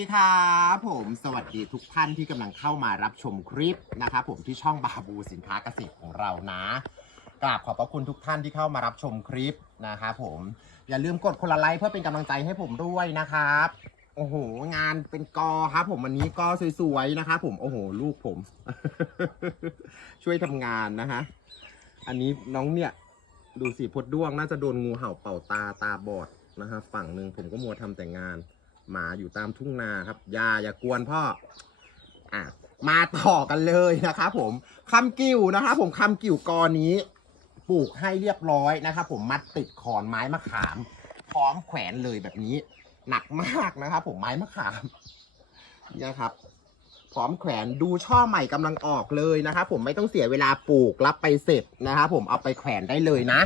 สวัสดีครับผมสวัสดีทุกท่านที่กำลังเข้ามารับชมคลิปนะครับผมที่ช่องบาบูสินค้าเกษตรของเรานะกราบขอบพระคุณทุกท่านที่เข้ามารับชมคลิปนะครับผมอย่าลืมกดคนละไลค์เพื่อเป็นกำลังใจให้ผมด้วยนะครับโอ้โหงานเป็นกอครับ ผมวันนี้กอสวยๆนะครับผมโอ้โหลูกผม ช่วยทำงานนะฮะอันนี้น้องเนี่ยดูสิพดด้วงน่าจะโดนงูเห่าเป่าตาตาบอดนะครับฝั่งหนึ่งผมก็มัวทำแต่งาน หมาอยู่ตามทุ่งนาครับอย่าอย่ากวนพ่ออะมาต่อกันเลยนะครับผมคำกิ่วนะครับผมคำกิ่วกอนี้ปลูกให้เรียบร้อยนะครับผมมัดติดขอนไม้มะขาม พร้อมแขวนเลยแบบนี้ หนักมากนะครับผมไม้มะขามเนี่ยครับพร้อมแขวนดูช่อใหม่กำลังออกเลยนะครับผมไม่ต้องเสียเวลาปลูกรับไปเสร็จนะครับผมเอาไปแขวนได้เลยนะ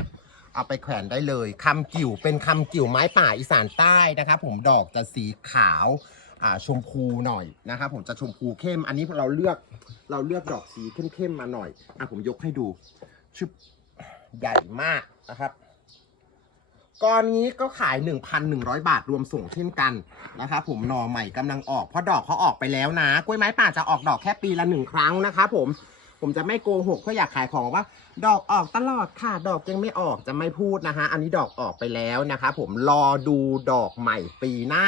เอาไปแขวนได้เลยคำกิ่วเป็นคำกิ่วไม้ป่าอีสานใต้นะครับผมดอกจะสีขาวาชมพูหน่อยนะครับผมจะชมพูเข้ม อันนี้เราเลือกเราเลือกดอกสีเข้มๆมาหน่อยอะผมยกให้ดูชึบใหญ่มากนะครับก้อนนี้ก็ขาย 1,100 บาทรวมส่งเช่นกันนะครับผมหน่อใหม่กำลังออกเพราะดอกเขาออกไปแล้วนะ กล้วยไม้ป่าจะออกดอกแค่ปีละหนึ่งครั้งนะครับผม ผมจะไม่โกหกเพื่ออยากขายของว่า ดอกออกตลอดค่ะ ดอกยังไม่ออกจะไม่พูดนะคะ อันนี้ดอกออกไปแล้วนะคะ ผมรอดูดอกใหม่ปีหน้า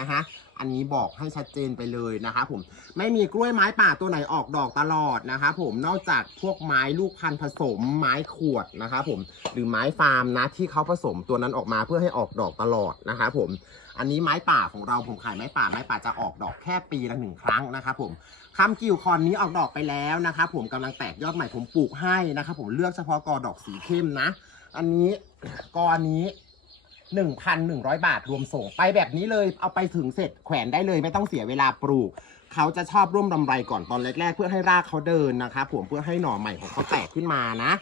นะคะ อันนี้บอกให้ชัดเจนไปเลยนะคะผมไม่มีกล้วยไม้ป่าตัวไหนออกดอกตลอดนะคะผมนอกจากพวกไม้ลูกพันธุ์ผสมไม้ขวดนะคะผมหรือไม้ฟาร์มนะที่เขาผสมตัวนั้นออกมาเพื่อให้ออกดอกตลอดนะคะผมอันนี้ไม้ป่าของเราผมขายไม้ป่าไม้ป่าจะออกดอกแค่ปีละหนึ่งครั้งนะคะผมคำกิ่วคอนนี้ออกดอกไปแล้วนะครับผมกำลังแตกยอดใหม่ผมปลูกให้นะครับผมเลือกเฉพาะกอดอกสีเข้มนะ อันนี้กอนี้ 1,100 บาทรวมส่ง ไปแบบนี้เลยเอาไปถึงเสร็จแขวนได้เลยไม่ต้องเสียเวลาปลูก เขาจะชอบร่วมดำไรก่อนตอนแรกๆ เพื่อให้รากเขาเดินนะครับผมเพื่อให้หน่อใหม่ของเขาแตกขึ้นมานะ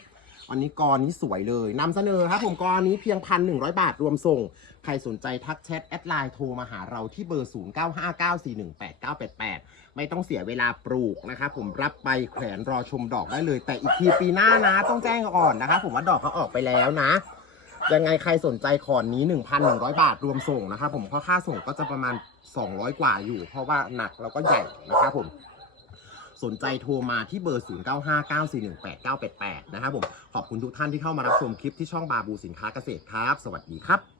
อันนี้กอนี้สวยเลยนำเสนอครับผมกอนี้เพียงพันหนึ่งร้อยบาทรวมส่ง ใครสนใจทักแชทแอดไลน์โทรมาหาเราที่เบอร์ 0959418988 ไม่ต้องเสียเวลาปลูกนะครับผมรับไปแขวนรอชมดอกได้เลย แต่อีกทีปีหน้านะ ต้องแจ้งก่อนนะครับผมว่าดอกเขาออกไปแล้วนะ ยังไงใครสนใจขอนนี้ 1,100 บาทรวมส่งนะครับผมเพราะค่าส่งก็จะประมาณ 200 กว่าอยู่ เพราะว่าหนักแล้วก็ใหญ่นะครับผมสนใจโทรมาที่เบอร์ 0959418988 นะครับผม ขอบคุณทุกท่านที่เข้ามารับชมคลิปที่ช่องบาบูสินค้าเกษตรครับ สวัสดีครับ